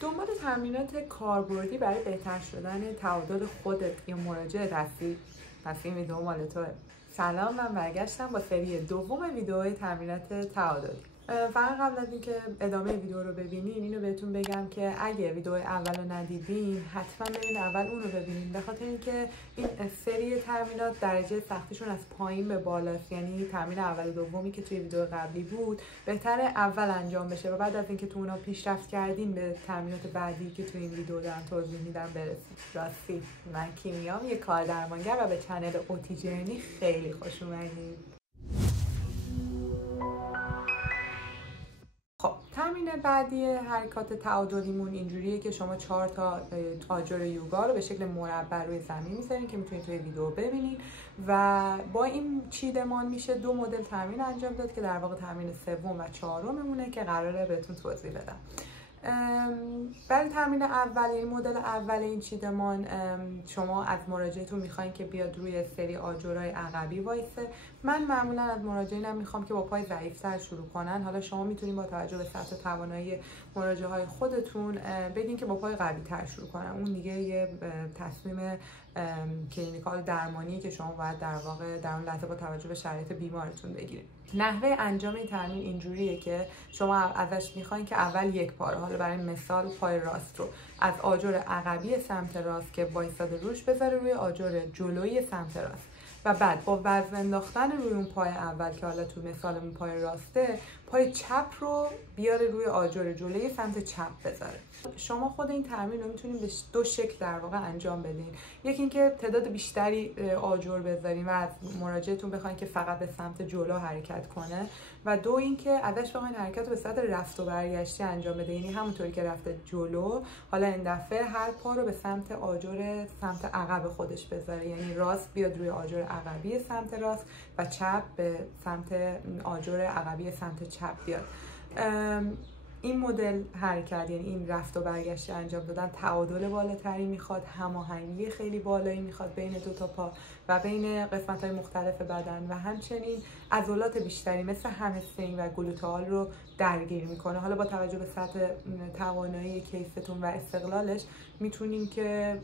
دنبال تمرینات کاربردی برای بهتر شدن تعادل خودت یا مراجعه هستی؟ پس این ویدیو مال توه. سلام، من برگشتم با سری دوم ویدیوهای تمرینات تعادلی. فقط قبل از اینکه ادامه ویدیو رو ببینین اینو بهتون بگم که اگه ویدیو اول رو ندیدین حتما برید اول اون رو ببینین، به خاطر اینکه این سری تمرینات درجه سختیشون از پایین به بالاست. یعنی تمرین اول و دومی که توی ویدیو قبلی بود بهتره اول انجام بشه و بعد از اینکه تو اونا پیشرفت کردین به تمرینات بعدی که توی این ویدیو دارم توضیح میدم برسید. راستی من کیمیام، یک کاردرمانگر و به چنل اوتی جرنی خیلی خوش اومدید. خب تمرین بعدی حرکات تعادلیمون اینجوریه که شما 4 تا آجر یوگا رو به شکل مربع روی زمین میذارین که میتونید توی ویدیو ببینین و با این چیدمان میشه 2 مدل تمرین انجام داد که در واقع تمرین سوم و چهارممونه که قراره بهتون توضیح بدم. برای تمرین اول، یعنی مدل اول این چیدمان، شما از مراجعتون میخواین که بیاد روی سری آجرهای عقبی وایسه. من معمولا از مراجعینم میخوام که با پای ضعیف‌تر شروع کنن. حالا شما میتونین با توجه به سطح توانایی مراجعه های خودتون بگین که با پای قوی‌تر شروع کنن. اون دیگه یه تصمیم کلینیکال درمانی که شما باید در واقع در اون لحظه با توجه به شرایط بیمارتون بگیرید. نحوه انجام این تمرین اینجوریه که شما ازش میخواین که اول یک پا رو، حالا برای مثال پای راست رو از آجر عقبی سمت راست که وایساده روش بذاره روی آجر جلویی سمت راست و بعد با وزن انداختن روی اون پای اول که حالا تو مثالمون پای راسته، پای چپ رو بیاره روی آجر جلویی سمت چپ بذاره. شما خود این تمرین رو میتونید به 2 شکل در واقع انجام بدین. یکی اینکه تعداد بیشتری آجر بذارین و از مراجعتون بخواین که فقط به سمت جلو حرکت کنه و 2 اینکه ازش بخواین حرکت رو به صورت رفت و برگشتی انجام بده. یعنی همونطوری که رفته جلو، حالا این دفعه هر پا رو به سمت آجر سمت عقب خودش بذاره. یعنی راست بیاد روی آجر عقبی سمت راست و چپ به سمت آجر عقبی سمت چپ بیاد. این مدل حرکت، یعنی این رفت و برگشت انجام دادن، تعادل بالاتری میخواد، هماهنگی خیلی بالایی میخواد بین 2 تا پا و بین قسمت‌های مختلف بدن و همچنین عضلات بیشتری مثل همسترینگ و گلوتئال رو درگیر میکنه. حالا با توجه به سطح توانایی کیفتون و استقلالش میتونیم که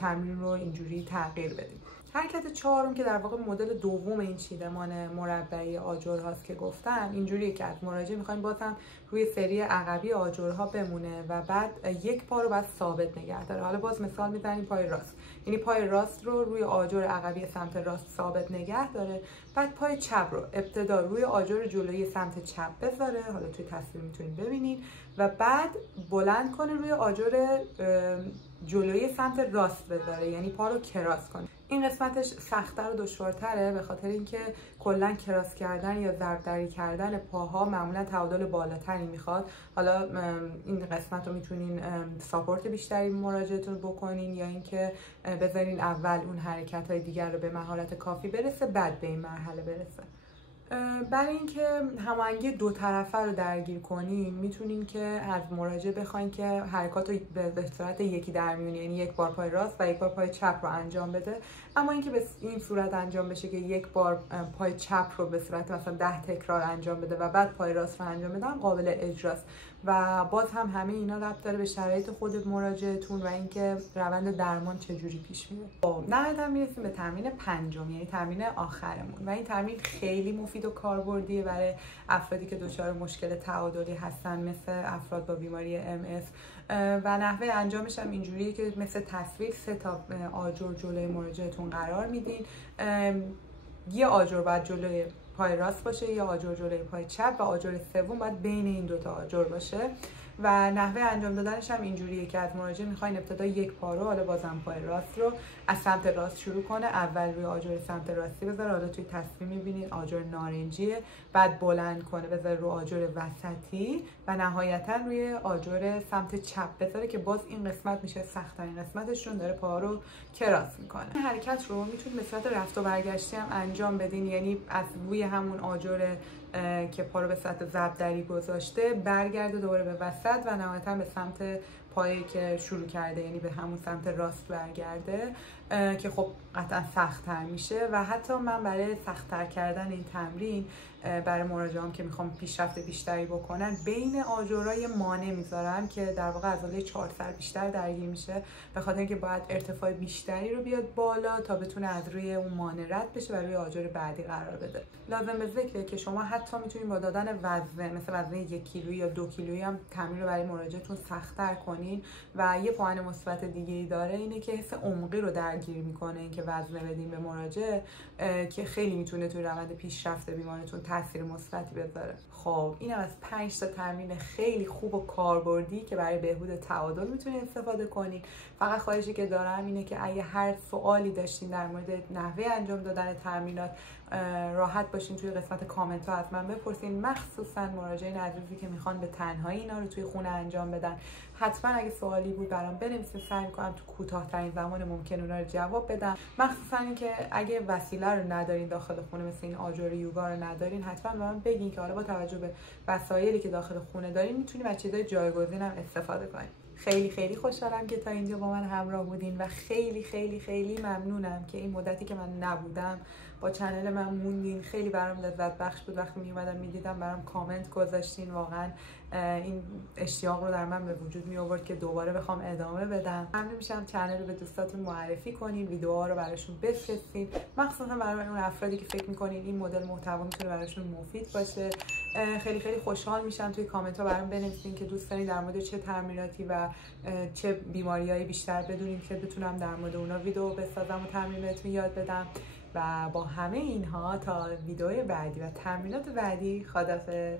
تمرین رو اینجوری تغییر بدیم. حرکت چهارم که در واقع مدل دوم این چیدمان مربعی آجر هاست که گفتم، اینجوریه که از مراجعه میخوایم بازم روی سری عقبی آجرها بمونه و بعد یک پا رو باید ثابت نگه داره. حالا باز مثال میزنیم پای راست، یعنی پای راست رو روی آجر عقبی سمت راست ثابت نگه داره، بعد پای چپ رو ابتدا روی آجر جلویی سمت چپ بذاره، حالا توی تصویر میتونید ببینید، و بعد بلند کنه روی آجر جلویی سمت راست بذاره، یعنی پا رو کراس کنه. این قسمتش سخت‌تر و دشوارتره به خاطر اینکه کلا کراس کردن یا ضربدری کردن پاها معمولا تعادل بالاتری میخواد. حالا این قسمت رو میتونین ساپورت بیشتری مراجعتون بکنین یا اینکه بذارین اول اون حرکت‌های دیگر رو به مهارت کافی برسه بعد به این مرحله برسه. برای اینکه هماهنگی 2 طرفه رو درگیر کنین میتونین که از مراجع بخواین که حرکات رو به صورت یکی در میون، یعنی یک بار پای راست و یک بار پای چپ رو انجام بده. اما اینکه به این صورت انجام بشه که یک بار پای چپ رو به صورت مثلا 10 تکرار انجام بده و بعد پای راست رو انجام بده قابل اجراست و باز هم همه اینا ربط داره به شرایط خود مراجعتون و اینکه روند درمان چجوری پیش میره. نهایتاً میرسیم به تمرین پنجم، یعنی تمرین آخرمون، و این تمرین خیلی مفید و کاربردیه برای افرادی که دچار مشکل تعادلی هستن، مثل افراد با بیماری MS و نحوه انجامش هم اینجوریه که مثل تصویر 3 تا آجر جلوی مراجعتون قرار میدین. یه آجر باید جلوی پای راست باشه، یا آجر جلوی پای چپ و آجر سوم باید بین این 2 تا آجر باشه و نحوه انجام دادنش هم اینجوریه که از مراجع میخواین ابتدا یک پا رو، حالا بازم پای راست رو از سمت راست شروع کنه، اول روی آجر سمت راستی بذاره، حالا توی تصویر میبینید آجر نارنجیه، بعد بلند کنه بذاره روی آجر وسطی و نهایتا روی آجر سمت چپ بذاره که باز این قسمت میشه سخت‌ترین قسمتشون، داره پا رو کراس میکنه. این حرکت رو میتونید به صورت رفت و برگشتی هم انجام بدین، یعنی از روی همون آجر که پا رو به سمت ضربدری گذاشته برگرده دوباره به وسط و نهایتا به سمت پایی که شروع کرده، یعنی به همون سمت راست برگرده که خب قطعا سخت‌تر میشه. و حتی من برای سخت‌تر کردن این تمرین برای مراجعام که میخوام پیشرفت بیشتری بکنن بین آجرای مانع میذارم که در واقع عضله 4 سر بیشتر درگیر میشه، به خاطر اینکه باید ارتفاع بیشتری رو بیاد بالا تا بتونه از روی اون مانع رد بشه و روی آجر بعدی قرار بده. لازم به ذکره که شما حتی میتونید با دادن وزن مثل وزن 1 کیلویی یا 2 کیلویی هم تمرین رو برای مراجعتون سخت‌تر کنین. و یه پوان مثبت دیگه‌ای داره اینه که حس عمقی رو درگیر میکنه، اینکه وزن بدین به مراجع که خیلی میتونه توی روند پیشرفت بیمارتون تاثیر مثبتی بذاره. خب اینم از 5 تا تمرین خیلی خوب و کاربردی که برای بهبود تعادل میتونید استفاده کنین. فقط خواهشی که دارم اینه که اگه هر سوالی داشتین در مورد نحوه انجام دادن تمرینات راحت باشین توی قسمت کامنت ها از من بپرسین، مخصوصا مراجعین عزیزی که میخوان به تنهایی اینا رو توی خونه انجام بدن. حتما اگه سوالی بود برام بنویسین، سعی می‌کنم تو کوتاه‌ترین زمان ممکن اونا رو جواب بدم. مخصوصا اینکه اگه وسیله رو ندارین داخل خونه، مثل این آجر یوگا رو ندارین، حتما به من بگین که حالا با توجه به وسایلی که داخل خونه دارین میتونیم از چیزای جایگزین هم استفاده کنیم. خیلی خیلی خوشحالم که تا اینجا با من همراه بودین و خیلی خیلی خیلی ممنونم که این مدتی که من نبودم با چنل من موندین. خیلی برام لذت بخش بود وقتی می اومدم میدیدم برام کامنت گذاشتین. واقعا این اشتیاق رو در من به وجود می آورد که دوباره بخوام ادامه بدم. ممنون میشم چنل رو به دوستاتون معرفی کنین، ویدیوها رو براشون بفرستین، مخصوصا برای اون افرادی که فکر میکنین این مدل محتوا میتونه براشون مفید باشه. خیلی خیلی خوشحال میشم توی کامنت ها برام بنویسین که دوست دارین در مورد چه تمریناتی و چه بیماریایی بیشتر بدونین که بتونم در مورد اونا ویدیو بسازم و تمرین بهتون یاد بدم. و با همه اینها تا ویدیو بعدی و تمرینات بعدی، خداحافظ.